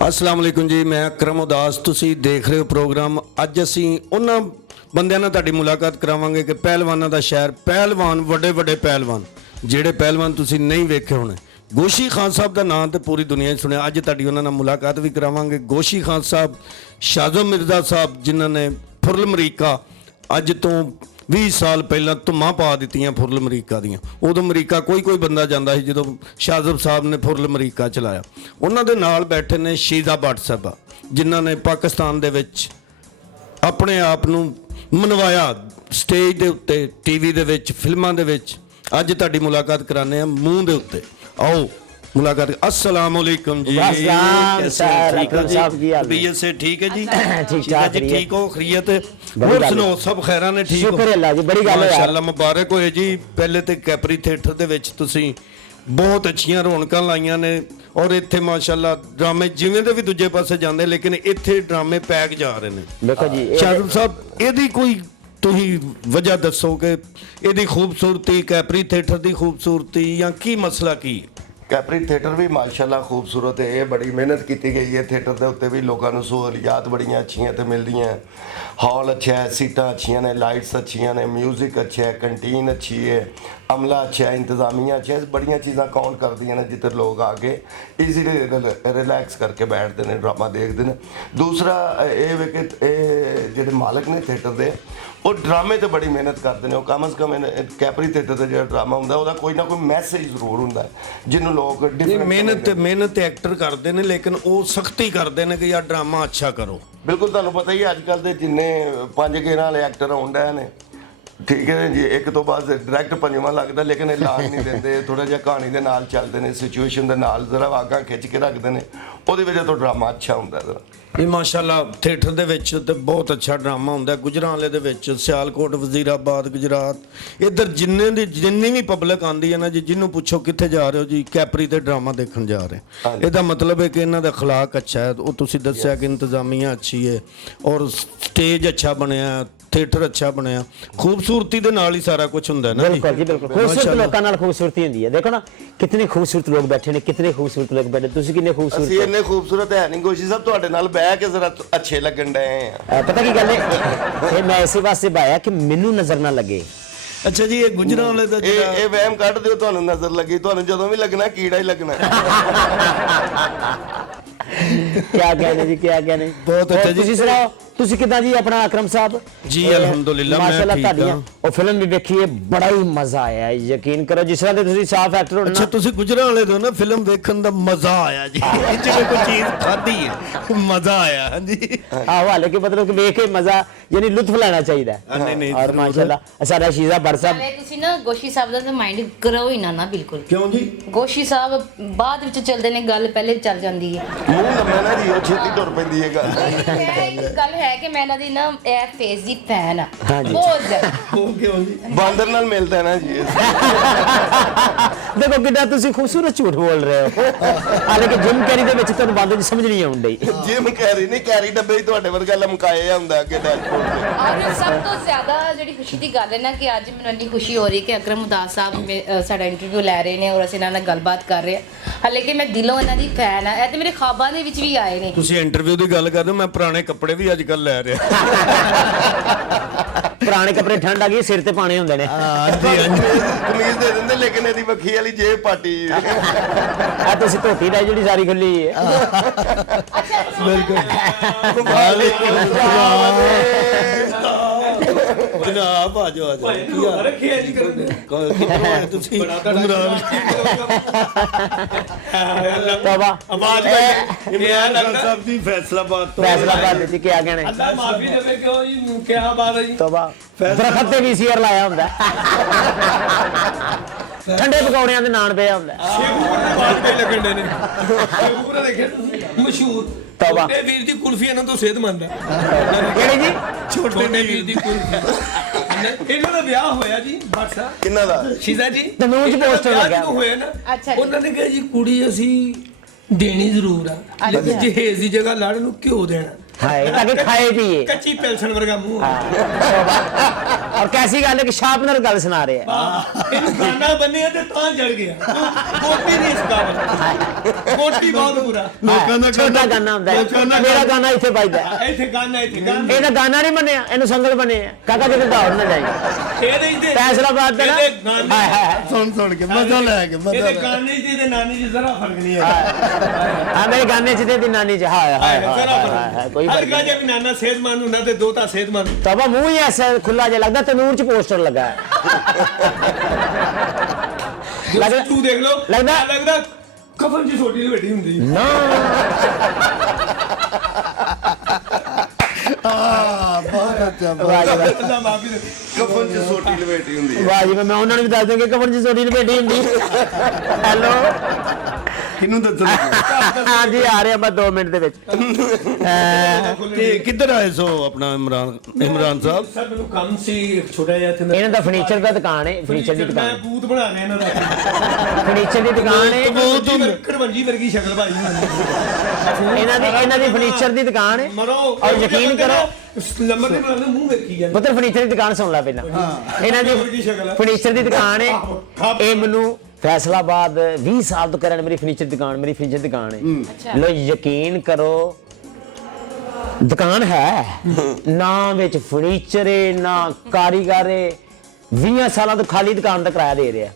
अस्सलाम वालेकुम जी, मैं अकरम उदास। तुसी देख रहे हो प्रोग्राम। अज असी उन्हां बंदियां नाल तुहाडी मुलाकात करावांगे कि पहलवानां दा शहर, पहलवान वड्डे वड्डे पहलवान जिहड़े पहलवान तुसी नहीं वेखे होने। गोशी खान साहब का नाम तो पूरी दुनिया सुनिया। अज तुहाडी उन्हां नाल मुलाकात भी करावांगे। गोशी खान साहब, शाज़म मिर्ज़ा साहब जिन्हां ने फुरल अमरीका अज तो 20 साल पहला धुम्मां पा दित्तियां फुरल अमरीका दियां। उदों अमरीका कोई बंदा जांदा सी जदों शाज़म साहब ने फुरल अमरीका चलाया। उन्हां दे नाल बैठे ने शीज़ा भट्ट साहबा जिन्हां ने पाकिस्तान दे विच अपने आप नूं मनवाया स्टेज दे उत्ते, टीवी दे विच, फिल्मां दे विच। अज तुहाडी मुलाकात कराने मूँह दे उत्ते। आओ मुलाकात। अस्सलाम वालेकुम जी, तबीयत से ठीक है जी? ठीक हो, खैरियत? और सुनो, सब खैरां ने? ठीक हो, माशाअल्लाह, मुबारक होए जी। पहले तो कैपरी थिएटर दे विच तुसीं बहुत अच्छियां रौनकां लाइयां ने और इत्थे माशाअल्लाह ड्रामे जिवें दे भी दूजे पासे जांदे, लेकिन इत्थे ड्रामे पैक जा रहे ने। देखो जी शाहरुख साहब, इहदी कोई तुसीं वजह दसो कि इहदी खूबसूरती, कैपरी थिएटर दी खूबसूरती, या की मसला की? कैपरी थिएटर भी माशाअल्लाह खूबसूरत है। बड़ी मेहनत की गई है थिएटर के उत्ते भी। लोगों को सहूलियात बड़ियां अच्छियां तो मिल रही हैं। हॉल अच्छा है, सीटां अच्छियां ने, लाइट्स अच्छियां ने, म्यूजिक अच्छा है, कंटीन अच्छी है, अमला अच्छा है, इंतजामिया अच्छा है। बड़ियां चीज़ां काउंट कर दी ने जिधर लोग आके ईजीली रिलैक्स करके बैठते हैं, ड्रामा देखते हैं। दूसरा ये वे कि जो मालक ने थिएटर के वो ड्रामे तो बड़ी मेहनत करते हैं। कम अज़ कम कैपरी थिएटर का जो ड्रामा होंगे वह कोई ना कोई मैसेज जरूर होंगे जिन्होंने लोग मेहनत एक्टर करते हैं, लेकिन वो सख्ती करते हैं कि यार ड्रामा अच्छा करो। बिल्कुल, तुहानू पता ही अजकल के जिन्हें 5 गेयर वाले एक्टर आउंडे ने, ठीक है जी, एक तो बाद डायरैक्ट पंजवां लगता, लेकिन ऐलान नहीं देंगे। थोड़ा जिहा कहानी के नाल चलते हैं, सिचुएशन के नाल जरा आगां खिंच के रखते हैं, वो वजह तो ड्रामा अच्छा होंदा है। जरा ये माशाअल्लाह थिएटर दे विच ते बहुत अच्छा ड्रामा होंदा है। गुजरांवाले दे विच, सियालकोट, वजीराबाद, गुजरात, इधर जिन्नी भी पब्लिक आंदी है ना जी, जिन्हों पुछो कित्थे जा रहे हो जी, कैपरी ते ड्रामा देखण जा रहे हैं। इहदा मतलब है कि इन्हां दा अखलाक अच्छा है। वो तुसीं दस्सिया कि इंतजामिया अच्छी है और स्टेज अच्छा बनया, थिएटर अच्छा बनया। खूबसूरती दे नाल ही सारा कुछ हुंदा है ना। बिल्कुल जी, बिल्कुल। खूबसूरत लोकां नाल खूबसूरती हुंदी है। देखो ना कितने खूबसूरत लोग बैठे ने, कितने खूबसूरत लोग बैठे। तुसीं कितने खूबसूरत? ਅਸੀਂ ਇੰਨੇ ਖੂਬਸੂਰਤ ਹੈ ਨਹੀਂ ਗੋਸ਼ੀ ਸਾਹਿਬ, ਤੁਹਾਡੇ ਨਾਲ ਬਹਿ ਕੇ ਜ਼ਰਾ ਅੱਛੇ ਲੱਗਣ ਡਏ ਆ। पता की गल है, ये मैं इसी वास्ते भाया कि मैनू नजर ना लगे। अच्छा जी, ये गुजरांवाले दा ਇਹ ਵਹਿਮ ਕੱਢ ਦਿਓ, ਤੁਹਾਨੂੰ ਨਜ਼ਰ ਲੱਗੀ। ਤੁਹਾਨੂੰ ਜਦੋਂ ਵੀ ਲੱਗਣਾ ਕੀੜਾ ਹੀ ਲੱਗਣਾ। क्या कहने जी, क्या कहने। बहुत अच्छा जी। तुसीं सुनाओ, तुसीं किदां जी अपना अकरम साहब? जी अल्हम्दुलिल्लाह, माशाअल्लाह मैं ठीक ताड़ियां। और फिल्म भी देखी है, बड़ा ही मजा आया है। यकीन करो जिस तरह के तुसीं साफ एक्टर हो अच्छा, ना। तुसीं गुजरांवाले दो ना, फिल्म देखण दा मजा आया जी। जिवें कोई चीज खाधी है, मजा आया। हां जी, हाले के मतलब कि देख के मजा, यानी लुत्फ लेना चाहिए। नहीं, और माशाअल्लाह सारा शीज़ा भट्ट साहब, ਤੁਸੀਂ ਨਾ ਗੋਸ਼ੀ ਸਾਹਿਬ ਦਾ ਮਾਈਂਡ ਕਰੋ ਹੀ ਨਾ ਬਿਲਕੁਲ। क्यों जी? ਗੋਸ਼ੀ ਸਾਹਿਬ ਬਾਅਦ ਵਿੱਚ ਚੱਲਦੇ ਨੇ, ਗੱਲ ਪਹਿਲੇ ਚੱਲ ਜਾਂਦੀ ਹੈ। ਮੂੰਹ ਲੰਮਾ ਨਾ ਜੀ, ਉਹ ਛੇਤੀ ਤੁਰ ਪੈਂਦੀ ਹੈ ਗੱਲ। ਇੱਕ ਗੱਲ ਹੈ ਕਿ ਮੈਂ ਇਹਨਾਂ ਦੀ ਨਾ ਇਹ ਫੇਸ ਦੀ ਫੈਨ ਆ ਹਾਂਜੀ। ਬਹੁਤ ਜ਼ਿਆਦਾ। क्यों जी? ਬਾਂਦਰ ਨਾਲ ਮਿਲਦਾ ਹੈ ਨਾ ਜੀ। देखो कितना तुसी खूबसूरत झूठ बोल रहे हो। हालांकि जिम कैरी दे विच तुहानू बात समझ नहीं आउंदी। ਜਿਮ ਕੈਰੀ ਨਹੀਂ, ਕੈਰੀ ਡੱਬੇ ਹੀ ਤੁਹਾਡੇ ਵਰਗਾ ਲਮਕਾਏ ਹੁੰਦਾ ਅੱਗੇ ਡੈਸ਼ਬੋਰਡ ਤੇ। ਔਰ ਸਭ ਤੋਂ ਜ਼ਿਆਦਾ ਜਿਹੜੀ ਖੁਸ਼ੀ ਦੀ ਗੱਲ ਹੈ ਨਾ ਕਿ ਅੱਜ ਮੈਨੂੰ ਇੰਨੀ ਖੁਸ਼ੀ ਹੋ ਰਹੀ ਕਿ ਅਕਰਮ ਉਦਾਸ ਸਾਹਿਬ ਸਾਡਾ ਇੰਟਰਵਿਊ ਲੈ ਰਹੇ ਨੇ ਔਰ ਅਸੀਂ ਇਹਨਾਂ ਨਾਲ ਗੱਲਬਾਤ ਕਰ ਰਹੇ ਹਾਂ। ਹਾਲੇ ਕਿ ਮੈਂ ਦਿਲੋਂ ਇਹਨਾਂ ਦੀ ਫੈਨ ਆ। ਇਹ ਤੇ ਮੇਰੇ ਖਾਬਾਂ ਦੇ ਵਿੱਚ ਵੀ ਆਏ ਨੇ। ਤੁਸੀਂ ਇੰਟਰਵਿਊ ਦੀ ਗੱਲ ਕਰਦੇ ਹੋ, ਮੈਂ ਪੁਰਾਣੇ ਕੱਪੜੇ ਵੀ ਅੱਜ ਕੱਲ ਲੈ ਰਿਹਾ। पुराने कपड़े ठंड आ गई, सिर ते पाने हुंदे ने। ਕਮੀਜ਼ ਦੇ ਦਿੰਦੇ, ਲੇਕਿन ਇਹਦੀ ਵੱਖੀ ਵਾਲੀ ਜੇਬ ਪਾਟੀ। आ तुसी धोती दा जेहड़ी सारी खुली है। जनाब आ जाओ की हाल रखिए जी करने किधरों आए ਤੁਸੀਂ तौबा आवाज इमरान खान साहब जी फैसलाबाद तो फैसलाबाद दी क्या कहने। अल्लाह माफी देवे क्यों जी, क्या बात है जी। तौबा दरखत ते वीसीआर लाया हुंदा, ठंडे पकौड़ियां दे नान पिया हुंदा। शेखूपुर ਦੇ ਬਾਤ ਪੇ ਲੱਗਣ ਦੇ ਨੇ। शेखूपुर ਦੇਖੇ ਤੁਸੀਂ ਮਸ਼ਹੂਰ तौबा ਛੋਟੇ ਵੀਰ ਦੀ ਕੁਲਫੀ ਇਹਨਾਂ ਤੋਂ ਸਿਹਤਮੰਦ ਹੈ। केड़ी जी? ਛੋਟੇ ਵੀਰ ਦੀ ਕੁਲਫੀ। ਇਹਨਾਂ ਦਾ ਵਿਆਹ ਹੋਇਆ ਜੀ ਭੱਟ ਸਾਹਿਬ, ਕਿੰਨਾ ਦਾ? ਸ਼ੀਜ਼ਾ ਜੀ ਤਨੂਜ ਇਹਨਾਂ ਦਾ poster ਵਿਆਹ ਲੱਗਿਆ। ਜਦੋਂ ਹੋਇਆ ਨਾ, ਅੱਛਾ ਜੀ। ਉਹਨਾਂ ਨੇ ਕਿਹਾ ਜੀ ਕੁੜੀ ਅਸੀਂ ਦੇਣੀ ਜ਼ਰੂਰ ਆ, ਲੇਕਿਨ ਜਹੇਜ਼ ਦੀ ਜਗ੍ਹਾ ਲਾੜੇ ਨੂੰ ਘਿਓ ਦੇਣਾ। हाय ताकि खाए पिए ਕੱਚੀ ਪੈਲਸਨ ਵਰਗਾ ਮੂੰਹ और कैसी गल है कि शार्पनर गल सुना रहे हैं ਇਹਨੂੰ ਗਾਨਾ ਬੰਨਿਆ ਤੇ ਤਾਂ ਜੜ ਗਿਆ ਕੋਟੀ ਨਹੀਂ ਇਸ ਕਾਬਲ ਕੋਟੀ ਬਹੁਤ ਬੁਰਾ ਲੋਕਾਂ ਦਾ छोटा गाना होंदा है मेरा गाना इथे बजदा है ਇੱਥੇ ਗਾਨਾ ਇਹਦਾ ਗਾਣਾ ਨਹੀਂ ਬਣਿਆ ਇਹਨੂੰ ਸੰਗਲ ਬਣੇ ਆ ਕਾਕਾ ਕਿਤੇ ਦੌੜ ਨਾ ਜਾਈ ਇਹਦੇ ਤੇ ਫੈਸਲਾਬਾਦ ਦਾ ਨਾ ਹਾਏ ਹਾਏ ਸੁਣ ਕੇ ਮਜ਼ਾ ਲੈ ਕੇ ਇਹਦੇ ਗਾਨੇ ਚ ਤੇ ਨਾਨੀ ਚ ਜ਼ਰਾ ਫਰਕ ਨਹੀਂ ਹੈ ਆ ਮੇਰੇ ਗਾਣੇ ਚ ਤੇ ਨਾਨੀ ਚ ਹਾਏ ਹਾਏ ਜ਼ਰਾ ਹਾਏ ਫਰਕ ਕੋਈ ਹਰ फर्क ਗਾ ਜੇ ਨਾਨਾ ਸਿਹਤਮੰਦ ਹੁੰਦਾ ਤੇ ਦੋਤਾ ਸਿਹਤਮੰਦ तब मुंह ही ऐसा खुला जा लगता तनूर च पोस्टर लगा है ਲੱਗਦਾ ਤੂੰ ਦੇਖ ਲਓ ਲੱਗਦਾ- ਲੱਗਦਾ ਕਫਨ ਚ ਛੋਟੀ ਲਵੇਟੀ ਹੁੰਦੀ ना ਬਹੁਤ ਅੱਛਾ वाह जी वाह। ਅੱਲਾ ਮਾਫੀ ਦੇ ਕਫਨ 'ਚ ਸੋਟੀ ਲਵੇਟੀ ਹੁੰਦੀ ਹੈ वाह जी मैं उन्होंने भी दस दूंगी कमर च सोटी लपेटी हुंदी हेलो ਕਿਹਨੂੰ ਦੱਸਣਾ हाँ जी आ रहे हैं बस 2 मिनट दे विच ਕਿ ਕਿੱਧਰ ਆਏ ਸੋ ਆਪਣਾ ਇਮਰਾਨ ਸਾਹਿਬ ਸਰ ਮੈਨੂੰ ਕੰਮ ਸੀ ਇੱਕ ਛੋਟਾ ਜਿਹਾ ਇੱਥੇ ਇਹਨਾਂ ਦਾ ਫਰਨੀਚਰ ਦਾ ਦੁਕਾਨ ਹੈ ਫਰਨੀਚਰ ਦੀ ਮੈਂ ਦੁਕਾਨ ਬੂਤ ਬਣਾ ਰਿਹਾ ਇਹਨਾਂ ਦਾ ਫਰਨੀਚਰ ਦੀ ਦੁਕਾਨ ਹੈ ਕੜਵੰਜੀ ਵਰਗੀ ਸ਼ਕਲ ਭਾਈ ਇਹਨਾਂ ਦੀ ਫਰਨੀਚਰ ਦੀ ਦੁਕਾਨ ਹੈ ਮਰੋ ਔਰ ਯਕੀਨ ਕਰੋ ਲੰਬਰ ਦੇ ਬਣਾਉਂਦੇ ਮੂੰਹ ਵੇਖੀ ਜਾਂਦੇ ਪੁੱਤਰ ਫਰਨੀਚਰ ਦੀ ਦੁਕਾਨ ਸੁਣ ਲੈ ਪਹਿਲਾਂ ਇਹਨਾਂ ਦੀ ਵਰਗੀ ਸ਼ਕਲ ਹੈ ਫਰਨੀਚਰ ਦੀ ਦੁਕਾਨ ਹੈ ਇਹ ਮੈਨੂੰ ਫੈਸਲਾਬਾਦ 20 ਸਾਲ ਤੋਂ ਕਰਨ ਮੇਰੀ ਫਰਨੀਚਰ ਦੀ ਦੁਕਾਨ ਮੇਰੀ ਫਰਨੀਚਰ ਦੀ ਦੁਕਾਨ ਹੈ ਲੋ ਯਕੀਨ ਕਰੋ ਦੁਕਾਨ ਹੈ ਨਾ ਵਿੱਚ ਫਰਨੀਚਰ ਹੈ ਨਾ ਕਾਰੀਗਰ ਹੈ 20 ਸਾਲਾਂ ਤੋਂ ਖਾਲੀ ਦੁਕਾਨ ਦਾ ਕਿਰਾਇਆ ਦੇ ਰਿਹਾ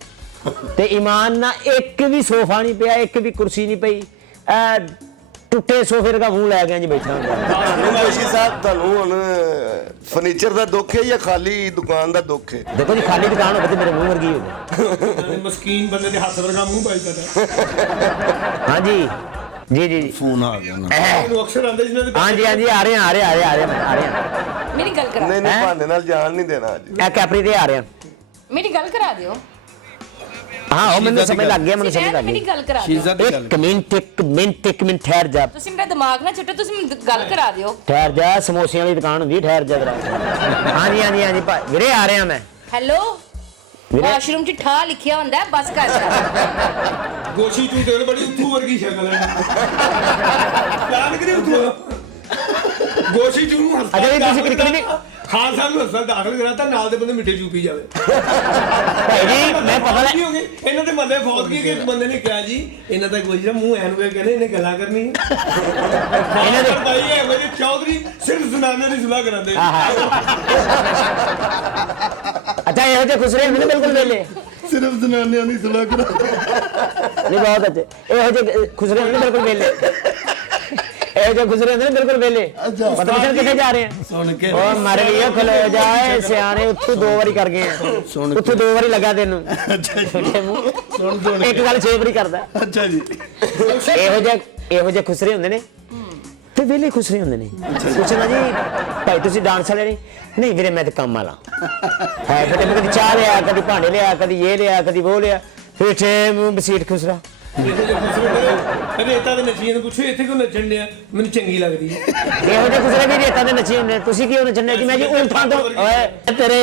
ਤੇ ਇਮਾਨ ਨਾਲ ਇੱਕ ਵੀ ਸੋਫਾ ਨਹੀਂ ਪਿਆ ਇੱਕ ਵੀ ਕੁਰਸੀ ਨਹੀਂ ਪਈ ਟੁੱਟੇ ਸੋਫੇ ਦਾ ਮੂੰਹ ਲੈ ਗਿਆ ਜੀ ਬੈਠਾ ਹੁੰਦਾ ਜੋਸ਼ੀ ਸਾਹਿਬ ਤੁਹਾਨੂੰ ਹੁਣ ਫਰਨੀਚਰ ਦਾ ਦੁੱਖ ਹੈ ਜਾਂ ਖਾਲੀ ਦੁਕਾਨ ਦਾ ਦੁੱਖ ਹੈ ਦੇਖੋ ਜੀ ਖਾਲੀ ਦੁਕਾਨ ਹੋਵੇ ਤੇ ਮੇਰੇ ਮੂੰਹ ਵਰਗੀ ਹੋਵੇ ਮਸਕੀਨ ਬੰਦੇ ਦੇ ਹੱਥ ਵਰਗਾ ਮੂੰਹ ਪਾਈ ਜਾਂਦਾ हाँ जी जी जी ਫੋਨ ਆ ਗਿਆ ਨਾ ਉਹਨੂੰ ਅਕਸਰ ਆਉਂਦੇ ਜਿਹਨਾਂ ਦੇ हाँ जी हाँ जी आ रहे हैं आ रहे हैं आ रहे हैं आ रहे हैं ਮੇਰੀ ਗੱਲ ਕਰਾ ਨਹੀਂ ਨਹੀਂ ਭਾਂਡੇ ਨਾਲ ਜਾਣ ਨਹੀਂ ਦੇਣਾ ਅੱਜ ए कैपरी दे आ रहे हैं ਮੇਰੀ ਗੱਲ ਕਰਾ ਦਿਓ हाँ वो मैंने समझ लग गया मैंने समझ लग ਮੇਰੀ गई ਗੱਲ ਕਰਾ ਦਿਓ ਸ਼ੀਜ਼ਾ ਦੀ ਗੱਲ एक मिनट ठहर जा ਤੁਸੀਂ ਮੇਰਾ ਦਿਮਾਗ ਨਾ ਛੱਡੋ ਤੁਸੀਂ ਮੈਨੂੰ ਗੱਲ ਕਰਾ ਦਿਓ ठहर जा समोसे वाली दुकान होंदी है, ठहर जा जरा हाँ जी हाँ जी हाँ जी वीरे आ रहे हैं मैं ਹੈਲੋ ਵੀਰੇ- ਵਾਸ਼ਰੂਮ 'ਚ ਠਾ ਲਿਖਿਆ ਹੁੰਦਾ ਹੈ, ਬਸ ਕਰ ਜਾ ਗੋਸ਼ੀ ਤੂੰ ਤੇ ਬੜੀ ਉੱਥੂ ਵਰਗੀ ਸ਼ਕਲ ਹੈ ਯਾਦ ਕਰੀ ਉੱਥੂ ਗੋਸ਼ੀ ਤੂੰ ਨੂੰ ਅੱਛਾ ਜੀ, ਤੁਸੀਂ ਕਰੀ ਨਹੀਂ- ਖਾਨ ਸਾਹਿਬ ਨੂੰ ਹਸਪਤਾਲ ਦਾਖਲ ਕਰਾਤਾ ਨਾਲ ਦੇ ਬੰਦੇ ਮਿੱਠੇ ਚੂਪੀ ਜਾਵੇ भाई जी मैं पता ਕੀ ਹੋ ਗਈ ਇਹਨਾਂ ਦੇ ਬੰਦੇ ਫੌਤ ਕੀ ਕਿ ਇੱਕ ਬੰਦੇ ਨੇ ਕਿਹਾ ਜੀ ਇਹਨਾਂ ਦਾ ਕੋਈ ਜਿਹੜਾ ਮੂੰਹ ਐਨ ਵੇ ਕਹਿੰਦੇ ਇਹਨੇ ਗੱਲਾਂ ਕਰਨੀ ਇਹਨਾਂ ਦੇ ਭਾਈ ਇਹ ਮੇਰੇ ਚੌਧਰੀ ਸਿਰਫ ਜ਼ਨਾਨੇ ਦੀ ਸੁਲਾ ਕਰਾਉਂਦੇ अच्छा ये जो खुश रहे हैं बिल्कुल वेले ਸਿਰਫ ਜ਼ਨਾਨਿਆਂ ਦੀ ਸਲਾਹ ਕਰਾ नहीं बहुत अच्छे ये जो खुश रहे हैं बिल्कुल वेले ये जो खुश रहे हैं बिल्कुल वेले मतलब कितने जा रहे हैं ਸੁਣ ਕੇ ओ मारे लिए खलो जाए सियाने उत्थू 2 वारी कर गए हैं उत्थू 2 वारी लगा तेनू ਅੱਛਾ ਜੀ सुन एक गल 6 वारी करदा ਅੱਛਾ ਜੀ ਇਹੋ ਜਿਹੇ ਖੁਸਰੇ ਹੁੰਦੇ ਨੇ ਤੇ ਵੇਲੇ ਖੁਸਰੇ ਹੁੰਦੇ ਨੇ ਪੁੱਛਣਾ ਜੀ ਭਾਈ ਤੁਸੀਂ ਡਾਂਸ ਵਾਲੇ ਨਹੀਂ ਵੀਰੇ ਮੈਂ ਤੇ ਕੰਮ ਵਾਲਾ ਹੈ ਫਿਰ ਮੈਂ ਕਦੀ ਚਾਹ ਲਿਆ ਕਦੀ ਭਾਂਡੇ ਲਿਆ ਕਦੀ ਇਹ ਲਿਆ ਕਦੀ ਉਹ ਲਿਆ ਫਿਰ ਛੇ ਮੂੰਹ ਬਸੀਟ ਖੁਸਰਾ ਰੇਤਾ ਦੇ ਨੱਚੀਆਂ ਨੂੰ ਪੁੱਛੋ ਇੱਥੇ ਕਿਉਂ ਨੱਚਣ ਡਿਆ ਮੈਨੂੰ ਚੰਗੀ ਲੱਗਦੀ ਹੈ ਇਹੋ ਜਿਹੇ ਖੁਸਰੇ ਵੀ ਰੇਤਾਂ ਦੇ ਨੱਚੇ ਹੁੰਦੇ ਤੁਸੀਂ ਕੀ ਨੱਚਣੇ ਜੀ ਮੈਂ ਜੀ ਉਂਠਾਂ ਤੋਂ ਓਏ ਤੇਰੇ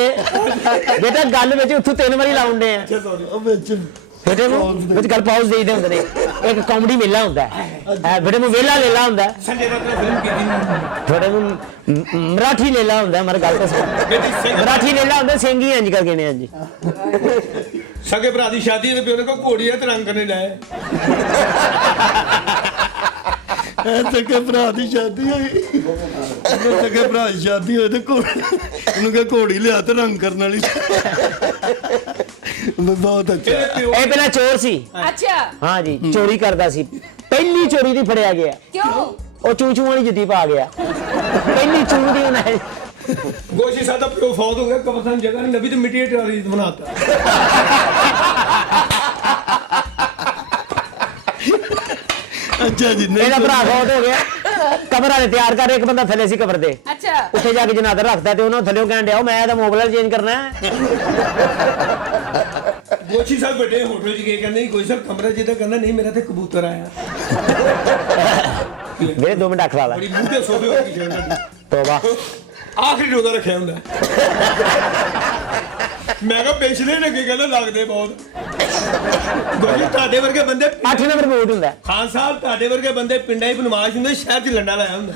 ਬੇਟਾ ਗੱਲ ਵਿੱਚ ਉੱਥੋਂ 3 ਵਾਰੀ ਲਾਉਂਦੇ ਆ ਉਹ ਵਿੱਚ ਬੇਟੇ ਨੂੰ ਵਿੱਚ ਗੱਲ ਪਾਉਸ ਦੇਈਦੇ ਹੁੰਦੇ ਨੇ ਇੱਕ ਕਾਮੇਡੀ ਮੇਲਾ ਹੁੰਦਾ ਹੈ ਬੇਟੇ ਨੂੰ ਵੇਲਾ ਲੇਲਾ ਹੁੰਦਾ ਹੈ ਸੰਜੇ ਦੱਤ ਨੇ ਫਿਲਮ ਕੀਤੀ ਥੋੜੇ ਨੂੰ ਮਰਾਠੀ ਲੇਲਾ ਹੁੰਦਾ ਮਰ ਗੱਲ ਤਾਂ ਸੁਣ ਮਰਾਠੀ ਲੇਲਾ ਹੁੰਦਾ ਸਿੰਘੀ ਇੰਜ ਕਰਕੇ ਨੇ ਹਾਂਜੀ ਸਗੇ ਭਰਾ ਦੀ ਸ਼ਾਦੀ ਦੇ ਪਿਓ ਨੇ ਕੋ ਘੋੜੀਆਂ ਤੇ ਰੰਗ ਕਰਨੇ ਲਾਏ ਇਹ ਸਕੇ ਭਰਾ ਦੀ ਸ਼ਾਦੀ ਹੋਈ ਸਕੇ ਭਰਾ ਦੀ ਸ਼ਾਦੀ ਹੋਈ ਤੇ ਉਹਨੂੰ ਕਹੇ ਘੋੜੀ ਲਿਆ ਤੇ ਰੰਗ ਕਰਨ ਵਾਲੀ ਬਹੁਤ ਅੱਛਾ ਇਹਦੇ ਪਿਓ ਇਹ ਪਹਿਲਾਂ ਚੋਰ ਸੀ ਅੱਛਾ ਹਾਂ ਜੀ ਚੋਰੀ ਕਰਦਾ ਸੀ ਪਹਿਲੀ ਚੋਰੀ ਦੀ ਫੜਿਆ ਗਿਆ ਕਿਉਂ ਉਹ ਚੂਚੂ ਵਾਲੀ ਜੁੱਤੀ ਪਾ ਗਿਆ ਪਹਿਲੀ ਚੂੰ ਦੀ ਉਹਨੇ ਗੋਸ਼ੀ ਸਾਹਿਬ ਦਾ ਪਿਓ ਫੌਤ ਹੋ ਗਿਆ ਕਬਰਸਤਾਨ ਜਗ੍ਹਾ ਨਹੀਂ ਲੱਭੀ ਤੇ ਮਿੱਟੀ ਦੀ ਟਰਾਲੀ ਬਣਾਤਾ ਅੱਛਾ ਜੀ ਇਹਦਾ ਭਰਾ ਫੌਤ ਹੋ ਗਿਆ ਕਬਰ ਵਾਲੇ ਤਿਆਰ ਕਰ ਇੱਕ ਬੰਦਾ ਥੱਲੇ ਸੀ ਕਬਰ ਦੇ ਅੱਛਾ ਉੱਥੇ ਜਾ ਕੇ ਜਨਾਦਰ ਰੱਖਦਾ ਤੇ ਉਹਨਾਂ ਥੱਲੇੋਂ ਕਹਿਣ ਡਿਆ ਮੈਂ ਇਹਦਾ ਮੋਬਾਈਲ ਚੇਂਜ ਕਰਨਾ ਹੈ ਗੋਸ਼ੀ ਸਾਹਿਬ ਵੱਡੇ ਹੋਟਲ 'ਚ ਗਏ ਕਹਿੰਦੇ ਕੋਈ ਸਰ ਕਮਰਾ ਜਿੱਦਾਂ ਕਹਿੰਦਾ ਨਹੀਂ ਮੇਰਾ ਤੇ ਕਬੂਤਰ ਆਇਆ ਵੀਰੇ 2 ਮਿੰਟ ਅੱਖ ਲਾ ਲੈ ਬੜੀ ਮੂੰਹ ਤੇ ਸੋਫੇ ਹੋ ਗਈ ਜਗ੍ਹਾ ਤੋਬਾ ਆਖਰੀ ਰੋਦਾ ਰੱਖਿਆ ਹੁੰਦਾ ਮੈਂ ਕਿਹਾ ਪਿਛਲੇ ਲੱਗੇ ਕਹਿੰਦਾ ਲੱਗਦੇ ਬਹੁਤ ਗੋਲੀ ਤੁਹਾਡੇ ਵਰਗੇ ਬੰਦੇ 8 ਨੰਬਰ ਬੂਟ ਹੁੰਦਾ ਹੈ। ਖਾਨ ਸਾਹਿਬ ਤੁਹਾਡੇ ਵਰਗੇ ਬੰਦੇ ਪਿੰਡਾਂ 'ਚ ਬਦਮਾਸ਼ ਹੁੰਦੇ, ਸ਼ਹਿਰ 'ਚ ਲੰਡਾ ਲਾਇਆ ਹੁੰਦਾ।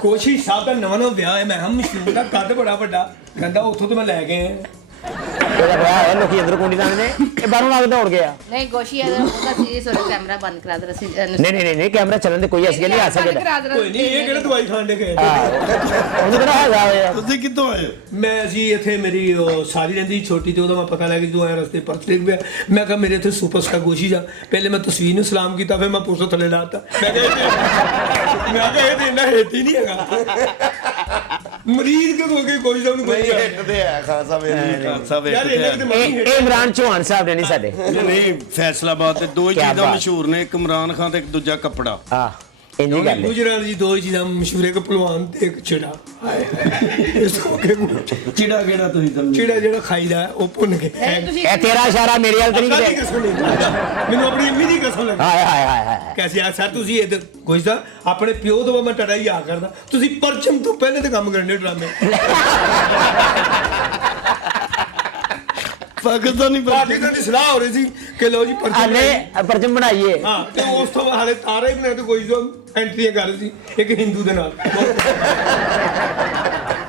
ਕੋਸ਼ਿਸ਼ ਸਾਹਿਬ ਦਾ ਨਵਾਂ ਵਿਆਹ ਹੈ, ਮੈਂ ਹਾਂ ਮਸ਼ਹੂਰ ਦਾ ਕੱਦ ਬੜਾ ਵੱਡਾ, ਕਹਿੰਦਾ ਉੱਥੋਂ ਤੋਂ ਮੈਂ ਲੈ ਕੇ ਆਇਆ। ਇਹਦਾ ਵਿਆਹ ਹੈ, ਲੋਕੀ ਅੰਦਰ ਕੁੰਡੀ ਲਾਉਂਦੇ ਨੇ, ਇਹ ਬਾਹਰੋਂ ਆ ਕੇ ਦੌੜ ਗਿਆ। ਨਹੀਂ ਗੋਸ਼ੀ ਉਹਦਾ ਸੀਰੀਅਸ ਹੋ ਰਿਹਾ, ਕੈਮਰਾ ਬੰਦ ਕਰਾ ਦੇ ਅਸੀਂ ਨਹੀਂ ਕੈਮਰਾ ਚੱਲਣ ਦੇ ਕੋਈ ਐਸੀ ਗੱਲ ਨਹੀਂ ਆ ਸਕਦਾ। ਕੋਈ ਨਹੀਂ, ਇਹ ਕਿਹੜਾ ਦਵਾਈ ਖਾਣ ਦੇ ਗਏ? ਉਹਨੂੰ ਕਿਹੜਾ ਹੈਗਾ ਹੋਇਆ। ਤੁਸੀਂ ਕਿੱਥੋਂ ਆਏ? ਮੈਂ ਜੀ ਇੱਥੇ ਮੇਰੀ ਉਹ ਸਾਰੀ ਰਹਿੰਦੀ ਛੋਟੀ ਤੇ ਉਹਦਾ ਮੈਂ ਪਤਾ ਲੱਗ ਗਿਆ ਜਦੋਂ ਆਇਆ ਰਸਤੇ ਪਰਸ ਡਿੱਗ ਪਿਆ। ਮੈਂ ਕਿਹਾ ਮੇਰੇ ਇੱਥੇ ਸੁਪਰਸਟਾਰ ਗੋਸ਼ੀ ਜਾ, ਪਹਿਲੇ ਮੈਂ ਤਸਵੀਰ ਨੂੰ ਸਲਾਮ ਕੀਤਾ, ਫਿਰ ਮੈਂ ਪੁਲਿਸ ਥੱਲੇ ਲਾਤਾ। ਮੈਂ ਕਿਹਾ ਇਹ ਤੇ ਇੰਨਾ ਹੇਠ ਹੀ ਨਹੀਂ ਹੈਗਾ। ਮਰੀਜ਼ ਕਿਉਂ ਕੋਈ ਗੋਸ਼ੀ ਸਾਹਿਬ ਨੂੰ ਕੋਈ ਨਹੀਂ ਹਿੱਟਦੇ ਆ ਖਾਨ ਸਾਹਿਬ ਇਹ ਯਾਰ ਇਹਨੇ ਕਿਤੇ ਮਾਰੀ ਇਹ ਇਮਰਾਨ ਚੌਹਾਨ ਸਾਹਿਬ ਨੇ ਨਹੀਂ ਸਾਡੇ। ਨਹੀਂ ਫੈਸਲਾਬਾਦ ਤੇ ਦੋ ਹੀ ਕਿਆ ਚੀਜ਼ਾਂ ਬਾਤ। ਮਸ਼ਹੂਰ ਨੇ, ਇੱਕ ਇਮਰਾਨ ਖਾਨ ਤੇ ਇੱਕ ਦੂਜਾ ਕੱਪੜਾ। ਹਾਂ ਇੰਨੀ ਗੱਲ ਹੈ। ਗੁਜਰਾਤ ਦੀ ਦੋ ਹੀ ਚੀਜ਼ਾਂ ਮਸ਼ਹੂਰ, ਇੱਕ ਪਹਿਲਵਾਨ ਤੇ ਇੱਕ ਚਿੜਾ। ਇਸ ਤੋਂ ਅੱਗੇ ਚਿੜਾ ਕਿਹੜਾ ਤੁਸੀਂ ਸਮਝੋ? ਚਿੜਾ ਜਿਹੜਾ ਖਾਈਦਾ ਉਹ ਭੁੰਨ ਕੇ ਤੁਸੀਂ ਇਹ ਤੇਰਾ ਇਸ਼ਾਰਾ ਮੇਰੇ ਵੱਲ ਤੇ ਨਹੀਂ ਅੱਲਾ ਦੀ ਕਿਤੇ। ਕਸਮ ਨਹੀਂ, ਮੈਨੂੰ ਆਪਣੀ ਅੰਮੀ ਦੀ ਕਸਮ ਲੱਗੀ। ਹਾਏ ਕੈਸੇ ਆ ਸਰ ਤੁਸੀਂ ਇਧਰ ਕੋਈ ਸਾ ਆਪਣੇ ਪਿਓ ਤੋਂ ਮੈਂ ਟੜਾ ਹੀ ਆ ਕਰਦਾ, ਤੁਸੀਂ ਪਰਚਮ ਤੋਂ ਪਹਿਲੇ ਤੇ ਕੰਮ ਕਰਨੇ ਡਰਾਮੇ। ਪਾਕਿਸਤਾਨੀ ਪਾਕਿਸਤਾਨ ਦੀ ਸਲਾਹ ਹੋ ਰਹੀ ਸੀ ਕਿ ਲਓ ਜੀ ਪਰਚਮ ਹਲੇ ਪਰਚਮ ਬਣਾਈਏ। ਹਾਂ ਤੇ ਉਸ ਤੋਂ ਬਾਅਦ ਹਾਲੇ ਤਾਰੇ ਬਣੇ ਤੇ ਕੋਈ ਜੋ ਐਂਟਰੀਆਂ ਕਰ ਰਹੀ ਸੀ ਇੱਕ ਹਿੰਦੂ ਦੇ ਨਾਲ।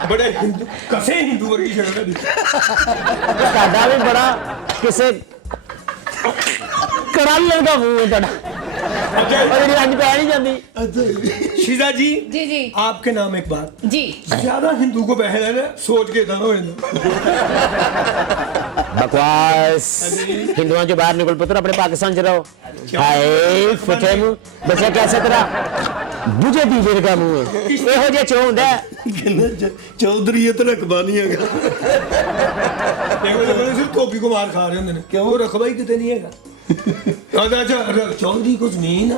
ਬੜੇ ਹਿੰਦੂ ਕਸੇ ਹਿੰਦੂ ਵਰਗੀ ਸ਼ਕਲ ਦੀ। ਤੁਹਾਡਾ ਵੀ ਬੜਾ ਕਿਸੇ ਕੜਾਲਣ ਦਾ ਮੂੰਹ ਹੈ ਤੁਹਾਡਾ, और ਜਿਹੜੀ ਅੱਜ ਪੈ नहीं जाती। शीजा जी जी जी आपके नाम एक बात जी ज्यादा हिंदू को बहन है ना सोच के दाना हो जाता। बकवास हिंदुओं के बाहर निकल पुत्र अपने पाकिस्तान च रहो। हाय फटे मुंह बच्चा कैसे तेरा बुझे दीजे का मुंह है ਇਹੋ ਜਿਹਾ ਚੋ ਹੁੰਦਾ ਚੌਧਰੀ ਇਹ ਤਾਂ ਰਕਬਾ ਨਹੀਂ ਹੈਗਾ। देखो तो कहते सिर्फ टोपी को मार खा रहे होंगे क्यों वो रखबा ही कितने नहीं हैगा। अच्छा चौधरी को जमीन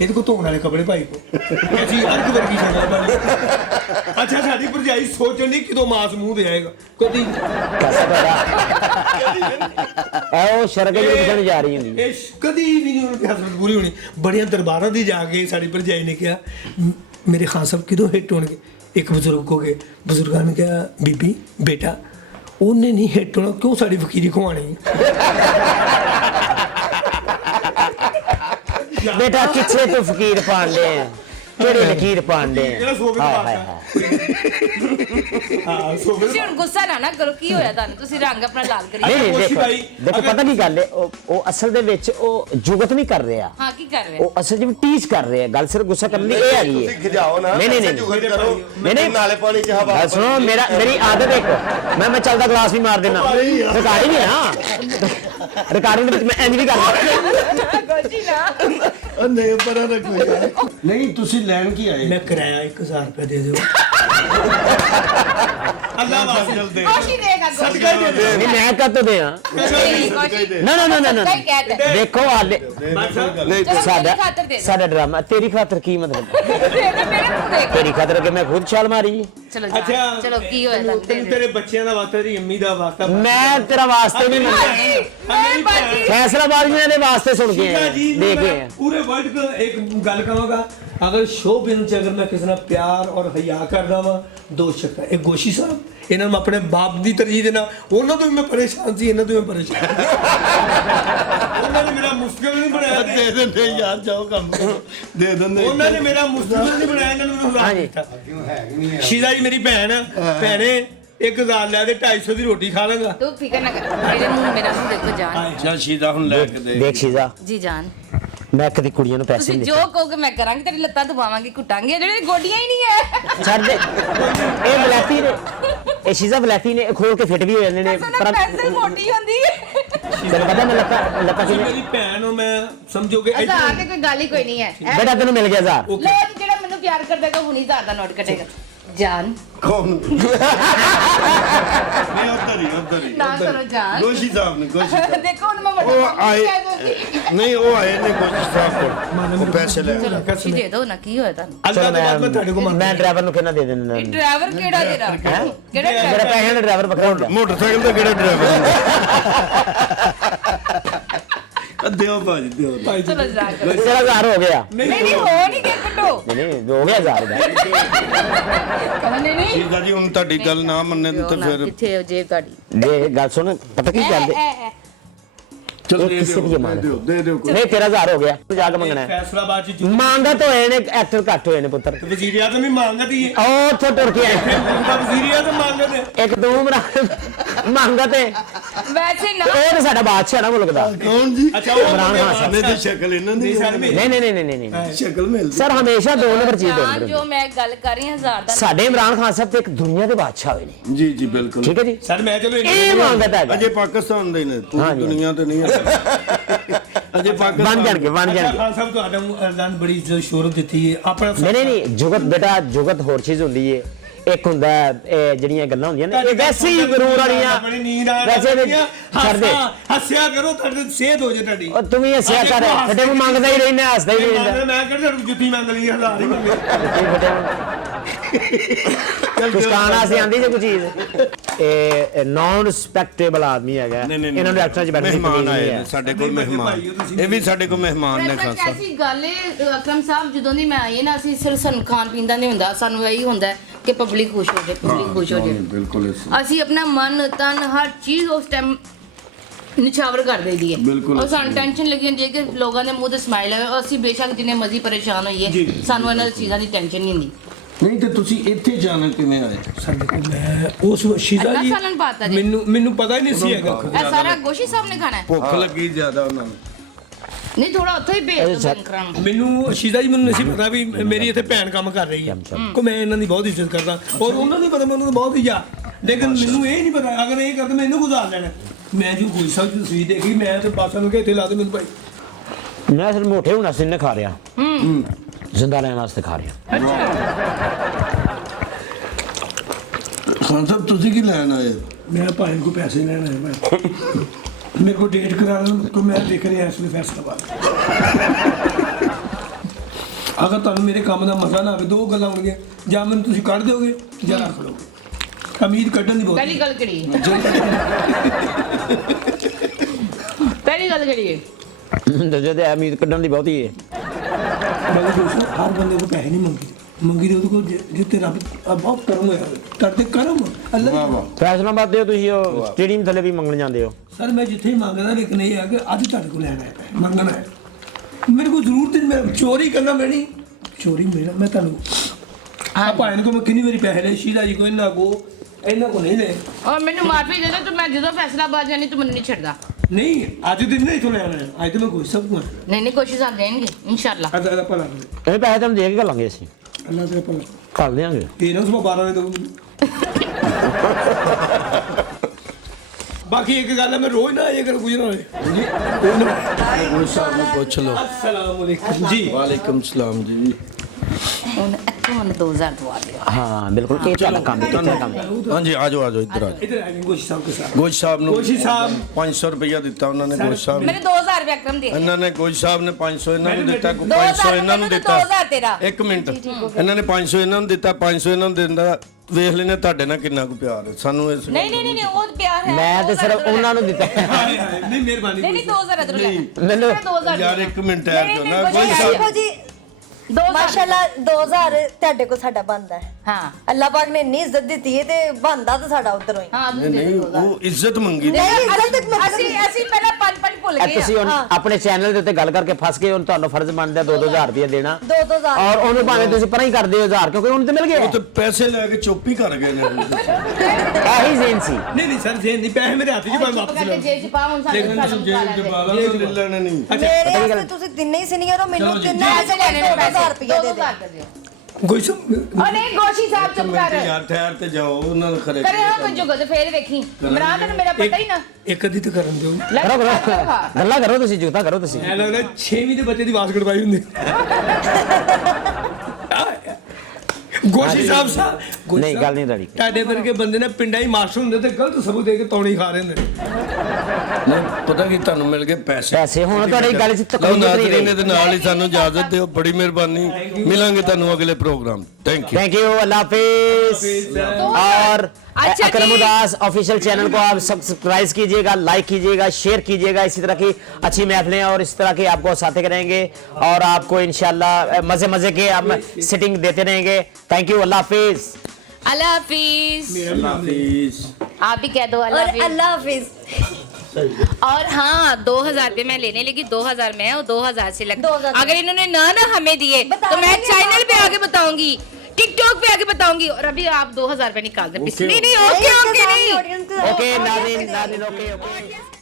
ਇਹਦੇ ਕੋ ਧੋਣ ਵਾਲੇ ਕੱਪੜੇ ਭਾਈ ਕੋ ਐਸੀ ਅਰਕ ਵਰਗੀ ਸ਼ਕਲ ਵਾਲੀ। ਅੱਛਾ ਸਾਡੀ ਭਰਜਾਈ ਸੋਚਣ ਨਹੀਂ ਕਿਦੋਂ ਮਾਸ ਮੂੰਹ ਤੇ ਆਏਗਾ ਕਦੀ। ਉਹ ਸ਼ਰਕ ਜਿਹੜੀ ਦਿਖਣ ਜਾ ਰਹੀ ਹੁੰਦੀ ਇਹ ਕਦੀ ਵੀ ਨਹੀਂ ਉਹਨਾਂ ਦੀ ਹਸਰਤ ਪੂਰੀ ਹੋਣੀ। ਬੜੀਆਂ ਦਰਬਾਰਾਂ ਦੀ ਜਾ ਕੇ ਸਾਡੀ ਭਰਜਾਈ ਨੇ ਕਿਹਾ ਮੇਰੇ ਖਾਨ ਸਾਹਿਬ ਕਿਦੋਂ ਹਿੱਟ ਹੋਣਗੇ। ਇੱਕ ਬਜ਼ੁਰਗ ਹੋ ਗਏ, ਬਜ਼ੁਰਗਾਂ ਨੇ ਕਿਹਾ ਬੀਬੀ ਬੇਟਾ ਉਹਨੇ ਨਹੀਂ ਹਿੱਟ ਹੋਣਾ ਕਿਉਂ ਸਾਡੀ ਫਕੀਰੀ ਖਵਾਣੀ। बेटा किथे तो फकीर पांडे हैं ਕਿਹੜੇ ਲਕੀਰ ਪਾਂਡੇ ਜਿਹੜਾ ਸੋਵੇ ਦਾ ਬਾਤ ਹਾਂ ਸੋਵੇ ਤੁਸੀਂ ਹੁਣ ਗੁੱਸਾ ਨਾ ਕਰੋ, ਕੀ ਹੋਇਆ ਤੁਹਾਨੂੰ? ਤੁਸੀਂ ਰੰਗ ਆਪਣਾ ਲਾਲ ਕਰੀ ਨਹੀਂ ਕੋਸ਼ੀ ਦੇਖੋ ਭਾਈ, ਦੇਖੋ ਪਤਾ ਕੀ ਗੱਲ ਹੈ ਉਹ ਅਸਲ ਦੇ ਵਿੱਚ ਉਹ ਜੁਗਤ ਨਹੀਂ ਕਰ ਰਿਹਾ। ਹਾਂ ਕੀ ਕਰ ਰਹੇ? ਉਹ ਅਸਲ ਵਿੱਚ ਟੀਚ ਕਰ ਰਿਹਾ। ਗੱਲ ਸਿਰ ਗੁੱਸਾ ਕਰਨ ਦੀ ਇਹ ਹੈਗੀ ਤੁਸੀਂ ਹੈ। ਖਿਜਾਓ ਨਾ ਨਹੀਂ, ਨਹੀਂ, ਐਸੇ ਨਹੀਂ। ਜੁਗਤ ਕਰੋ ਨਹੀਂ। ਨਾਲੇ ਪਾਣੀ ਚ ਹਵਾ ਗੱਲ ਸੁਣੋ ਮੇਰੀ ਆਦਤ ਇੱਕ ਮੈਂ ਚੱਲਦਾ ਗਲਾਸ ਵੀ ਮਾਰ ਦੇਣਾ ਰਿਕਾਰਡਿੰਗ ਹੈ ਨਾ ਰਿਕਾਰਡਿੰਗ ਦੇ ਵਿੱਚ ਮੈਂ ਇੰਜ ਵੀ ਕਰਦਾ। ਗੋਜੀ ਨਾ ਨਹੀਂ ਪਰਾਂ ਰੱਖੋ। ਨਹੀਂ ਤੁਸੀਂ ਲੈਣ ਕੀ ਆਏ? ਮੈਂ ਕਿਰਾਇਆ 1000 ਰੁਪਏ ਦੇ ਦਿਓ। ਅੱਲਾ ਵਾਸਤੇ ਗੋਸ਼ੀ ਦੇਗਾ ਸਦਕਾ ਹੀ ਦੇ ਦਿਓ। ਨਹੀਂ ਮੈਂ ਕਦ ਤੋਂ ਦਿਆਂ ਗੋਸ਼ੀ ਨਾ ਸਹੀ ਕਹਿਤਾ। ਦੇਖੋ ਹਾਲੇ ਚਲੋ ਸਾਡਾ ਮੇਰੀ ਖਾਤਰ ਦੇ ਸਾਡਾ ਡਰਾਮਾ ਤੇਰੀ ਖਾਤਰ ਕੀ ਮਤਲਬ ਦੇ ਮੇਰੇ ਮੂੰਹ ਦੇਖ। ਤੇਰੀ ਖਾਤਰ ਕਿ ਮੈਂ ਖੁਦ ਛਾਲ ਮਾਰੀ ਚਲੋ ਅੱਛਾ ਜਾ ਚਲੋ ਕੀ ਹੋਇਆ ਤੁਹਾਨੂੰ? ਦੇ ਤੈਨੂੰ ਤੇਰੇ ਬੱਚਿਆਂ ਦਾ ਵਾਸਤਾ ਤੇਰੀ ਅੰਮੀ ਦਾ ਵਾਸਤਾ ਮੈਂ ਤੇਰਾ ਵਾਸਤੇ ਨਹੀਂ ਮੰਨਿਆ ਮੈਂ ਬਾਜੀ ਫੈਸਲਾ ਬਾਜ਼ੀਆਂ ਦੇ ਵਾਸਤੇ ਸੁਣ ਕੇ ਠੀਕ ਹੈ ਜੀ ਆਏ, ਦੇਖ मैं ਕੇ ਆਏ। पूरे वर्ल्ड को एक गल कहूँगा अगर शो बिजनेस अगर मैं किसी ਨਾਲ ਪਿਆਰ ਔਰ ਹਿਆ ਕਰਦਾ ਵਾਂ ਦੋ ਸ਼ੱਕ ਹੈ। ਇਹ ਗੋਸ਼ੀ ਸਾਹਿਬ ਇਹਨਾਂ ਨੂੰ ਆਪਣੇ ਬਾਪ ਦੀ ਤਰਜੀਹ ਦੇਣਾ, ਉਹਨਾਂ ਤੋਂ ਵੀ ਮੈਂ ਪਰੇਸ਼ਾਨ ਸੀ, ਇਹਨਾਂ ਤੋਂ ਵੀ ਮੈਂ ਪਰੇਸ਼ਾਨ। ਉਹਨਾਂ ਨੇ ਮੇਰਾ ਮੁਸ਼ਕਿਲ ਨਹੀਂ ਬਣਾਇਆ ਦੇ ਦਿੰਦੇ ਯਾਰ ਜਾਓ ਕੰਮ ਕਰੋ। ਦੇ ਦਿੰਦੇ ਉਹਨਾਂ ਨੇ ਮੇਰਾ ਮੁਸ਼ਕਿਲ ਨਹੀਂ ਬਣਾਇਆ, ਇਹਨਾਂ ਨੇ ਮੈਨੂੰ ਹਰਾਮ ਹਾਂਜੀ। ਕੀਤਾ। ਸ਼ੀਜ਼ਾ ਜੀ ਮੇਰੀ ਭੈਣ ਆ, ਭੈਣੇ 1000 ਲੈ ਦੇ 250 ਦੀ ਰੋਟੀ ਖਾ ਲਾਂਗਾ। ਤੂੰ ਫਿਕਰ ਨਾ ਕਰ, ਮੇਰੇ ਮੂੰਹ ਮੇਰਾ ਮੂੰਹ ਦੇਖੋ ਜਾਨ। ਚੱਲ ਸ਼ੀਦਾ ਹੁਣ ਲੈ ਕੇ ਦੇ। ਦੇਖ ਸ਼ੀਜ਼ਾ ਜੀ ਜਾਨ ਮੈਂ ਕਦੀ ਕੁੜੀਆਂ ਨੂੰ ਪੈਸੇ ਤੁਸੀਂ ਨਹੀਂ ਜੋ ਕਹੋਗੇ ਮੈਂ ਕਰਾਂਗੀ, ਤੇਰੀ ਲੱਤਾਂ ਦਬਾਵਾਂਗੀ, ਘੁੱਟਾਂਗੀ, ਜਿਹੜੇ ਗੋਡੀਆਂ ਹੀ ਨਹੀਂ ਹੈ। ਛੱਡ ਦੇ ਇਹ ਵਲੈਤੀ ਨੇ ਇਹ ਸ਼ੀਜ਼ਾ ਵਲੈਤੀ ਨੇ ਖੋਲ ਕੇ ਫਿੱਟ ਵੀ ਹੋ ਜਾਂਦੇ ਨੇ ਅਸਲ ਪੈਸੇ ਮੋਟੀ ਹੁੰਦੀ ਹੈ। ਤੈਨੂੰ ਪਤਾ ਮੈਂ ਲੱਤਾਂ ਤੁਸੀਂ ਕਿਵੇਂ ਮੇਰੀ ਭੈਣ ਹੋ, ਮੈਂ ਸਮਝੋਗੇ ਹਜ਼ਾਰ ਤੇ ਕੋਈ ਗੱਲ ਹੀ ਕੋਈ ਨਹੀਂ ਹੈ। ਬੇਟਾ ਤੈਨੂੰ ਮਿਲ ਗਿਆ 1000 ਲੋ ਜੀ ਜਿਹੜਾ ਮੈਨੂੰ ਪਿਆਰ ਕਰਦਾ ਹੁਣੀ 1000 ਦਾ ਨੋਟ ਕੱਟੇਗਾ। ਜਾਨ ਕੌਣ ਨਹੀਂ ਉੱਧਰ ਹੀ ਨਾ ਕਰੋ ਜਾਨ। ਗੋਸ਼ੀ ਸਾਹਿਬ ਨੇ ਗੋਸ਼ੀ ਸਾਹਿਬ। ਦੇਖੋ ਹੁਣ ਮੈਂ ਵੱਡਾ ਉਹ ਆਏ ਨਹੀਂ ਉਹ ਆਏ ਨੇ ਗੋਸ਼ੀ ਸਾਹਿਬ ਕੋਲ ਉਹ ਪੈਸੇ ਲੈ ਚਲੋ ਕੁਛ ਦੇ ਦੋ ਨਾ, ਕੀ ਹੋਇਆ ਤੁਹਾਨੂੰ? ਅੱਲਾ ਤੋਂ ਬਾਅਦ ਮੈਂ ਤੁਹਾਡੇ ਕੋਲ ਮੈਂ ਡਰਾਈਵਰ ਨੂੰ ਕਿਹਨਾਂ ਦੇ ਦੇਣਾ ਇਹ ਡਰਾਈਵਰ ਕਿਹੜਾ ਤੇਰਾ? ਕਿਹੜਾ ਮੇਰਾ ਡਰਾਈਵਰ? ਪੈਸੇ ਦਾ ਡਰਾਈਵਰ ਵੱਖਰਾ ਹੁੰਦਾ ਮੋਟਰਸਾਈਕਲ ਦਾ ਕਿਹੜਾ ਡਰਾਈਵਰ ਦਿਓ ਭਾਜੀ ਦਿਓ ਭਾਈ ਚਲੋ ਜਾ ਕਰੋ। ਤੇਰਾ 1000 ਹੋ ਗਿਆ ਨਹੀਂ ਨਹੀਂ ਹੋ ਨਹੀਂ ਕੇ ਕੱਟੋ ਨਹੀਂ ਹੋ ਗਿਆ 1000 ਦਾ ਕਹਿੰਦੇ ਨਹੀਂ ਠੀਕ ਆ ਜੀ ਹੁਣ ਤੁਹਾਡੀ ਗੱਲ ਨਾ ਮੰਨੇ ਤਾਂ ਫਿਰ ਕਿੱਥੇ ਜੇਬ ਤੁਹਾਡੀ ਦੇ ਗੱਲ ਸੁਣ ਪਤਾ ਕੀ ਕਰਦੇ ਚਲੋ ਇਹ ਕਿਸੇ ਦੀ ਮੰਗ ਦੇ ਦਿਓ ਨਹੀਂ ਤੇਰਾ 1000 ਹੋ ਗਿਆ ਤੂੰ ਜਾ ਕੇ ਮੰਗਣਾ ਹੈ। ਫੈਸਲਾਬਾਦ ਚ ਜੁ- ਮੰਗਤ ਹੋਏ ਨੇ ਐਕਟਰ ਘੱਟ ਹੋਏ ਨੇ ਪੁੱਤਰ ਵਜ਼ੀਰ ਆਜ਼ਮ ਵੀ ਮੰਗਦੀ ਹੈ ਉਹ ਉੱਥੋਂ ਟੁਰ ਕੇ ਆਏ ਵਜ਼ੀਰ ਆਜ਼ਮ ਮੰਗਦੇ ਇੱਕ ਦੋ ਮੰਗਤ ਹੈ ਵੈਸੇ ਨਾ ਉਹ ਤਾਂ ਸਾਡਾ ਬਾਦਸ਼ਾਹ ਨਾ ਮੁਲਕ ਦਾ ਕੌਣ ਜੀ ਅੱਛਾ ਉਹ ਇਮਰਾਨ ਖਾਨ ਸਾਹਿਬ। ਨੇ ਦੀ ਸ਼ਕਲ ਇਹਨਾਂ ਦੀ ਨਹੀਂ ਸ਼ਕਲ ਮਿਲਦੀ ਸਰ ਹਮੇਸ਼ਾ 2 ਨੰਬਰ ਚੀਜ਼ ਜਾਂ ਦੋ ਜੋ ਮੈਂ ਗੱਲ ਕਰ ਰਹੀ ਹਾਂ 1000 ਦਾ ਸਾਡੇ ਇਮਰਾਨ ਖਾਨ ਸਾਹਿਬ ਤੇ ਇੱਕ ਦੁਨੀਆ ਦੇ ਬਾਦਸ਼ਾਹ ਹੋਏ ਨੇ ਜੀ ਜੀ ਬਿਲਕੁਲ ਠੀਕ ਹੈ ਜੀ ਸਰ ਮੈਂ ਚਲੋ ਇਹ ਮੰਗਤ ਹੈ ਅਜੇ ਪਾਕਿਸਤਾਨ ਦੇ ਨੇ ਪੂਰੀ ਹਾਂਜੀ। ਦੁਨੀਆ ਤੇ ਨਹੀਂ ਹੈ ਅਜੇ ਬਣ ਪਾਕਿਸਤਾਨ ਜਾਣਗੇ ਖਾਨ ਸਾਹਿਬ ਤੁਹਾਨੂੰ ਬੜੀ ਇੱਜ਼ਤ ਸ਼ੋਹਰਤ ਦਿੱਤੀ ਹੈ ਆਪਣਾ ਨਹੀਂ ਜੁਗਤ ਬੇਟਾ ਜੁਗਤ ਹੋਰ ਚੀਜ਼ ਹੁੰਦੀ ਏ ਇੱਕ ਹੁੰਦਾ ਇਹ ਜਿਹੜੀਆਂ ਗੱਲਾਂ ਹੁੰਦੀਆਂ ਨੇ ਇਹ ਵੈਸੇ ਹੀ ਗਰੂਰ ਵਾਲੀਆਂ ਬੜੀ ਨੀਂਦ ਆ ਵੈਸੇ ਵੀ ਛੱਡ ਦੇ ਹੱਸਿਆ ਕਰੋ ਤੁਹਾਡੀ ਸਿਹਤ ਹੋ ਜੇ ਤੁਹਾਡੀ ਉਹ ਤੂੰ ਵੀ ਹੱਸਿਆ ਕਰ ਫਟੇ ਨੂੰ ਮੰਗਦਾ ਹੀ ਰਹਿਣਾ ਹੱਸਦਾ ਹੀ ਰਹਿੰਦਾ ਮੈਂ ਕਹਿੰਦਾ ਜੁੱਤੀ ਮੰਗ ਲਈ 1000 ਹੀ ਮੰਗੇ ਕੁਝ ਖਾਣਾ ਸੀ ਆਂਦੀ ਜੇ ਕੋਈ ਚੀਜ਼ ਇਹ ਨਾਨ ਰਿਸਪੈਕਟੇਬਲ ਆਦਮੀ ਹੈਗਾ ਇਹਨਾਂ ਨੂੰ ਐਕਟਰਾਂ 'ਚ ਬੈਠਣ ਦੀ ਮਹਿਮਾਨ ਤਮੀਜ਼ ਆਏ ਨਹੀਂ ਨੇ ਹੈ ਸਾਡੇ ਕੋਲ ਮਹਿਮਾਨ ਇਹ ਵੀ ਸਾਡੇ ਕੋਲ ਮਹਿਮਾਨ ਨੇ ਖਾਸ ਐਸੀ ਗੱਲ ਹੈ ਅਕਰਮ ਸਾਹਿਬ ਜਦੋਂ ਦੀ ਮੈਂ ਆਈ ਹਾਂ ਨਾ ਅਸੀਂ ਸਿਰਫ ਸਾਨੂੰ ਖਾਣ ਪੀਣ ਦਾ ਨਹੀਂ ਹੁੰਦਾ ਸਾਨੂੰ ਇਹੀ ਹੁੰਦਾ ਕਿ ਪਬਲਿਕ ਖੁਸ਼ ਹੋ ਜਾਏ ਪਬਲਿਕ ਖੁਸ਼ ਹੋ ਜਾਏ ਬਿਲਕੁਲ ਅਸੀਂ ਆਪਣਾ ਮਨ ਤਨ ਹਰ ਚੀਜ਼ ਉਸ ਟਾਈਮ ਨਿਛਾਵਰ ਕਰ ਦੇਦੀ ਹੈ ਬਿਲਕੁਲ ਔਰ ਸਾਨੂੰ ਟੈਨਸ਼ਨ ਲੱਗੀ ਹੁੰਦੀ ਹੈ ਕਿ ਲੋਕਾਂ ਦੇ ਮੂੰਹ ਤੇ ਸਮਾਈਲ ਆਵੇ ਅਸੀਂ ਬੇਸ਼ੱਕ ਜਿੰਨੇ ਮਰਜ਼ੀ ਪਰੇਸ਼ਾਨ ਹੋਈਏ ਸਾਨੂੰ ਇਹਨਾਂ ਚੀਜ਼ਾਂ ਦੀ ਟੈਨਸ਼ਨ ਨਹੀਂ ਹੁੰਦੀ ਨਹੀਂ ਤੇ ਤੁਸੀਂ ਇੱਥੇ ਜਾਣਾ ਕਿਵੇਂ ਆਏ ਸਾਡੇ ਕੋਲ ਮੈਂ ਉਸ ਸ਼ੀਜ਼ਾ ਅੱਲਾ ਜੀ ਸਾਲਨ ਪਾਤਾ ਜੀ ਮੈਨੂੰ ਪਤਾ ਹੀ ਨਹੀਂ ਸੀ ਹੈਗਾ ਇਹ ਸਾਰਾ ਗੋਸ਼ੀ ਸਾਹਿਬ ਨੇ ਖਾਣਾ ਹੈ ਭੁੱਖ ਲੱਗੀ ਜ਼ਿਆਦਾ ਉਹਨਾਂ ਨੂੰ ਨਹੀਂ ਥੋੜਾ ਉੱਥੇ ਹੀ ਭੇਜ ਦੋ ਬੈਂਕਰਾਂ ਨੂੰ ਮੈਨੂੰ ਸ਼ੀਜ਼ਾ ਜੀ ਮੈਨੂੰ ਨਹੀਂ ਸੀ ਪਤਾ ਵੀ ਮੇਰੀ ਇੱਥੇ ਭੈਣ ਕੰਮ ਕਰ ਰਹੀ ਹੈ ਕੋ ਮੈਂ ਇਹਨਾਂ ਦੀ ਬਹੁਤ ਇੱਜ਼ਤ ਕਰਦਾ ਔਰ ਉਹਨਾਂ ਨੂੰ ਪਤਾ ਮੈਂ ਉਹਨਾਂ ਨੂੰ ਬਹੁਤ ਇੱਜ਼ਤ ਲੇਕਿਨ ਮੈਨੂੰ ਇਹ ਨਹੀਂ ਪਤਾ ਅਗਰ ਇਹ ਕਰਦੇ ਮੈਨੂੰ ਗੁਜ਼ਾਰ ਲੈਣਾ ਮੈਂ ਜੋ ਕੋਈ ਸਭ ਤਸਵੀਰ ਦੇਖੀ ਮੈਂ ਤੇ ਬਾਸਾਂ ਨੂੰ ਕਿ ਇੱਥੇ ਲਾ ਦੇ ਮੈਨੂੰ ਭਾਈ ਮੈਂ ਸਿਰ ਮੋਟੇ ਹੋਣਾ ਸੀ ਨੇ ਖਾ ਰਿਹਾ ਜ਼ਿੰਦਾ ਰਹਿਣ ਵਾਸਤੇ ਖਾ ਰਿਹਾ ਖਾਨ ਸਾਹਿਬ ਤੁਸੀਂ ਕੀ ਲੈਣ ਆਏ ਮੈਂ ਭਾਈ ਕੋ ਪੈਸੇ ਲੈਣਾ ਹੈ ਮੈਂ ਮੇਰੇ ਕੋ ਡੇਟ ਕਰਾ ਲਓ ਕੋ ਮੈਂ ਦੇਖ ਰਿਹਾ ਇਸ ਲਈ ਫੈਸਲਾਬਾਦ ਅਗਰ ਤੁਹਾਨੂੰ ਮੇਰੇ ਕੰਮ ਦਾ ਮਜ਼ਾ ਨਾ ਆਵੇ ਦੋ ਗੱਲਾਂ ਹੋਣਗੀਆਂ ਜਾਂ ਮੈਨੂੰ ਤੁਸੀਂ ਕੱਢ ਦਿਓਗੇ ਜਾਂ ਰੱਖ ਲਓ ਉਮੀਦ ਕੱਢਣ ਦੀ ਬਹੁਤ ਪਹਿਲੀ ਗੱਲ ਕਿਹੜੀ ਹੈ ਪਹਿਲੀ ਗੱਲ ਕਿਹੜੀ ਹੈ ਦੂਜੇ ਤੇ ਉਮੀਦ ਕੱਢਣ ਦੀ ਬਹੁਤੀ ਹੈ ਮੈਂ ਦੋਸਤੋ ਹਰ ਬੰਦੇ ਕੋ ਪੈਸੇ ਨਹੀਂ ਮੰਗੀ ਦੇ ਉਹਦੇ ਕੋਲ ਜਿੱਤੇ ਰੱਬ ਬਹੁਤ ਕਰਮ ਹੋਇਆ ਕਰਦੇ ਕਰਮ ਅੱਲਾ ਵਾਹ ਵਾਹ ਫੈਸਲਾਬਾਦ ਦੇ ਤੁਸੀਂ ਉਹ ਸਟੇਡੀਅਮ ਥੱਲੇ ਵੀ ਮੰਗਣ ਜਾਂਦੇ ਹੋ ਸਰ ਮੈਂ ਜਿੱਥੇ ਹੀ ਮੰਗਦਾ ਲੇਕਿਨ ਇਹ ਹੈ ਕਿ ਅੱਜ ਤੁਹਾਡੇ ਕੋਲ ਲੈਣਾ ਹੈ ਮੰਗਣਾ ਹੈ ਮੇਰੇ ਕੋਲ ਜ਼ਰੂਰਤ ਨਹੀਂ ਮੈਂ ਚੋਰੀ ਕਰਨਾ ਮੈਂ ਨਹੀਂ ਚੋਰੀ ਮੇਰਾ ਮੈਂ ਤੁਹਾਨੂੰ ਆ ਭਾਈ ਨੂੰ ਮੈਂ ਕਿੰਨੀ ਵਾਰੀ ਪੈਸੇ ਲਏ ਸ਼ੀਲਾ ਜੀ ਕੋ ਇਹਨਾਂ ਕੋ ਨਹੀਂ ਲਏ ਔਰ ਮੈਨੂੰ ਮਾਫੀ ਦੇ ਦੇ ਤੂੰ ਮੈਂ ਜਦੋਂ ਫੈਸਲਾਬਾਦ ਜਾਣੀ ਤੂੰ ਮੈਨੂੰ ਨਹੀਂ ਛੱਡਦਾ ਨਹੀਂ ਅੱਜ ਦਿਨ ਨਹੀਂ ਤੋਂ ਲੈਣਾ ਹੈ ਅੱਜ ਤੇ ਮੈਂ ਕੋਈ ਸਭ ਕੁਝ ਨਹੀਂ ਨਹੀਂ ਕੋਸ਼ਿਸ਼ ਆ ਦੇਣਗੇ ਇਨਸ਼ਾਅੱਲਾ ਅੱਲਾ ਭਲਾ ਕਰੇ ਇਹ ਪੈਸੇ ਤੁਹਾਨੂੰ ਦੇ ਕੇ ਘੱਲਾਂਗੇ ਅਸੀਂ ਅੱਲਾ ਤੇਰਾ ਭਲਾ ਕਰ ਦਿਆਂਗੇ ਇਹ ਨਾ ਸੁਬਾ 12 ਵਜੇ ਤੱਕ ਬਾਕੀ ਇੱਕ ਗੱਲ ਹੈ ਮੈਂ ਰੋਜ਼ ਨਾ ਆਇਆ ਕਰ ਕੁਝ ਨਾ ਹੋਏ ਗੁਰੂ ਸਾਹਿਬ ਨੂੰ ਪੁੱਛ ਲਓ ਅਸਲਾਮ ਅਲੈਕੁਮ ਜੀ ਵਾਲੇਕੁਮ ਸਲਾਮ ਜੀ ਹੁਣ ਇੱਥੋਂ ਮੈਨੂੰ 2000 ਦਵਾ ਦਿਓ ਹਾਂ ਬਿਲਕੁਲ ਇਹ ਤੁਹਾਡਾ ਕੰਮ ਹੈ ਤੁਹਾਡਾ ਕੰਮ ਹੈ ਹਾਂਜੀ ਆਜੋ ਇੱਧਰ ਆਜੋ ਇਧਰ ਆ ਗਏ ਗੋਸ਼ੀ ਸਾਹਿਬ ਕੇ ਸਾਥ ਗੋਜ ਸਾਹਿਬ ਨੂੰ ਗੋਸ਼ੀ ਸਾਹਿਬ 500 ਰੁਪਇਆ ਦਿੱਤਾ ਉਹਨਾਂ ਨੇ ਗੋਜ ਸਾਹਿਬ ਮੇਰੇ 2000 ਰੁਪਏ ਅਕਰਮ ਦੇ ਇਹਨਾਂ ਨੇ ਗੋਜ ਸਾਹਿਬ ਨੇ 500 ਇਹਨਾਂ ਨੂੰ ਦਿੱਤਾ 2000 500 ਇਹਨਾਂ ਨੂੰ ਦਿੱਤਾ 2000 ਤੇਰਾ ਇੱਕ ਮਿੰਟ ਇਹਨਾਂ ਨੇ 500 ਇਹਨਾਂ ਨੂੰ ਦਿੱਤਾ 500 ਇਹਨਾਂ ਨੂੰ ਦਿੰਦਾ ਵੇਖ ਲੈਨੇ ਤੁਹਾਡੇ ਨਾਲ ਕਿੰਨਾ ਕੁ ਪਿਆਰ ਹੈ ਸਾਨੂੰ ਇਸ ਨਹੀਂ ਉਹ ਪਿਆਰ ਹੈ ਮੈਂ ਤੇ ਸਿਰਫ ਉਹਨਾਂ ਨੂੰ ਦਿੱਤਾ ਹਾਏ ਹਾਏ ਨਹੀਂ ਮਿਹਰਬਾਨੀ ਨਹੀਂ 2000 ਇਧਰ ਲੈ ਮੈਨੂੰ 2000 ਯਾਰ ਇੱਕ ਮਿੰਟ ਠਹਿਰ ਜਾਓ ਨਾ ਗੋਜ ਨਹੀਂ, ਸਾਹਿਬ ਦੇਖੋ ਜੀ 2000 ਮਾਸ਼ਾਅੱਲਾ 2000 ਤੁਹਾਡੇ ਕੋਲ ਸਾਡਾ ਬਣਦਾ ਹੈ ਹਾਂ ਅੱਲਾਹ ਪਾਕ ਨੇ ਇੰਨੀ ਇੱਜ਼ਤ ਦਿੱਤੀ ਹੈ ਤੇ ਬਣਦਾ ਤਾਂ ਸਾਡਾ ਉਧਰੋਂ ਹੀ ਹਾਂ ਨਹੀਂ ਨਹੀਂ ਉਹ ਇੱਜ਼ਤ ਮੰਗੀ ਨਹੀਂ ਇੱਜ਼ਤ ਤੱਕ ਮਤਲਬ ਅਸੀਂ ਪਹਿਲਾਂ 5 ਭੁੱਲ ਇਹ ਗਏ ਤੁਸੀਂ ਹੁਣ ਆਪਣੇ ਚੈਨਲ ਦੇ ਉੱਤੇ ਗੱਲ ਕਰਕੇ ਫਸ ਗਏ ਹੁਣ ਤੁਹਾਨੂੰ ਫਰਜ਼ ਬਣਦਾ 2-2000 ਰੁਪਏ ਦੇਣਾ 2-2000 ਔਰ ਉਹਨੂੰ ਭਾਵੇਂ ਤੁਸੀਂ ਪਰਾਂ ਹੀ ਕਰਦੇ ਹੋ 1000 ਕਿਉਂਕਿ ਉਹਨੂੰ ਤੇ ਮਿਲ ਗਿਆ ਉਹ ਤੇ ਪੈਸੇ ਲੈ ਕੇ ਚੁੱਪ ਹੀ ਕਰ ਗਏ ਨੇ ਆਹੀ ਜ਼ੇਨ ਸੀ ਨਹੀਂ ਸਰ ਜੇ ਨਹੀਂ ਪੈਸੇ ਮੇਰੇ ਹੱਥ 'ਚ ਪਾ ਵਾਪਸ ਲੈ ਜੇਬ ਚ ਪਾ ਹੁਣ ਸਾਨੂੰ ਇਹ ਲੈ ਲੈਣੇ ਨਹੀਂ ਮੇਰੇ ਵਾਸਤੇ ਤੁਸੀਂ ਤਿੰਨੇ ਹੀ ਸੀਨੀਅਰ ਹੋ ਮੈਨੂੰ ਤਿੰਨੇ ਐਸੇ 2000 ਰੁਪਏ ਦੇ ਦੇ ਗੋਸ਼ੀ ਸਾਹਿਬ ਅਰੇ ਗੋਸ਼ੀ ਸਾਹਿਬ ਚੁੱਪ ਕਰ ਯਾਰ ਠਹਿਰ ਤੇ ਜਾਓ ਉਹਨਾਂ ਨੂੰ ਖਰੇ ਕਰੇ ਹਾਂ ਕੋਈ ਜੁਗਤ ਫੇਰ ਵੇਖੀ ਇਮਰਾਨ ਤੈਨੂੰ ਮੇਰਾ ਪਤਾ ਹੀ ਨਾ ਇੱਕ ਅੱਧੀ ਤਾਂ ਕਰਨ ਦਿਓ ਲੈ ਕਰੋ ਗੱਲਾਂ ਕਰੋ ਤੁਸੀਂ ਜੁਗਤਾ ਕਰੋ ਤੁਸੀਂ ਐ ਲੱਗਦਾ 6ਵੀਂ ਦੇ ਬੱਚੇ ਦੀ ਵਾਸ ਕਢਵਾਈ ਹੁੰਦੀ ਗੋਸ਼ੀ ਸਾਹਿਬ ਨਹੀਂ ਗੱਲ ਨਹੀਂ ਰੜੀ ਤੁਹਾਡੇ ਵਰਗੇ ਬੰਦੇ ਨੇ ਪਿੰਡਾਂ ਹੀ ਮਾਸਟਰ ਹੁੰਦੇ ਤੇ ਗਲਤ ਸਬੂਤ ਦੇ ਕੇ ਤੌਣੀ ਖਾ ਰਹੇ ਹੁੰਦੇ ਪਤਾ ਕੀ ਤੁਹਾਨੂੰ ਮਿਲ ਗਏ ਪੈਸੇ ਪੈਸੇ ਹੁਣ ਤੁਹਾਡੀ ਗੱਲ 'ਚ ਲਓ ਤਕਲੀਫ ਨਹੀਂ ਨਾਜ਼ਰੀਨ ਰਹੀ। ਇਹਦੇ ਨਾਲ ਹੀ ਸਾਨੂੰ ਇਜਾਜ਼ਤ ਦਿਓ, ਬੜੀ ਮਿਹਰਬਾਨੀ, ਮਿਲਾਂਗੇ ਤੁਹਾਨੂੰ ਅਗਲੇ programme. Thank you. Thank you, अल्लाह हाफिज। और अच्छा अकरम जी। उदास ऑफिशियल चैनल को आप सब्सक्राइब कीजिएगा, लाइक कीजिएगा, शेयर कीजिएगा। इसी तरह की अच्छी महफिलें और इस तरह की आपको साथे करेंगे और आपको इंशाल्लाह मजे मजे के हम सिटिंग देते रहेंगे। थैंक यू, अल्लाह हाफिज। अल्लाह हाफिज। आप भी कह दो और अल्लाह हाफिज। अल्लाह हाफिज। और हाँ 2000 रुपए मैं लेने लगी, 2000 में और 2000 से लग 2000 अगर इन्होंने ना हमें दिए बता तो मैं देंगे चैनल पे आपको। आके बताऊंगी, टिकटॉक पे आके बताऊंगी। और अभी आप 2000 रुपए निकाल दे। नहीं नहीं, ओके नहीं, ओके सामने नहीं। audience के- ओके नाज़रीन, ओके ओके।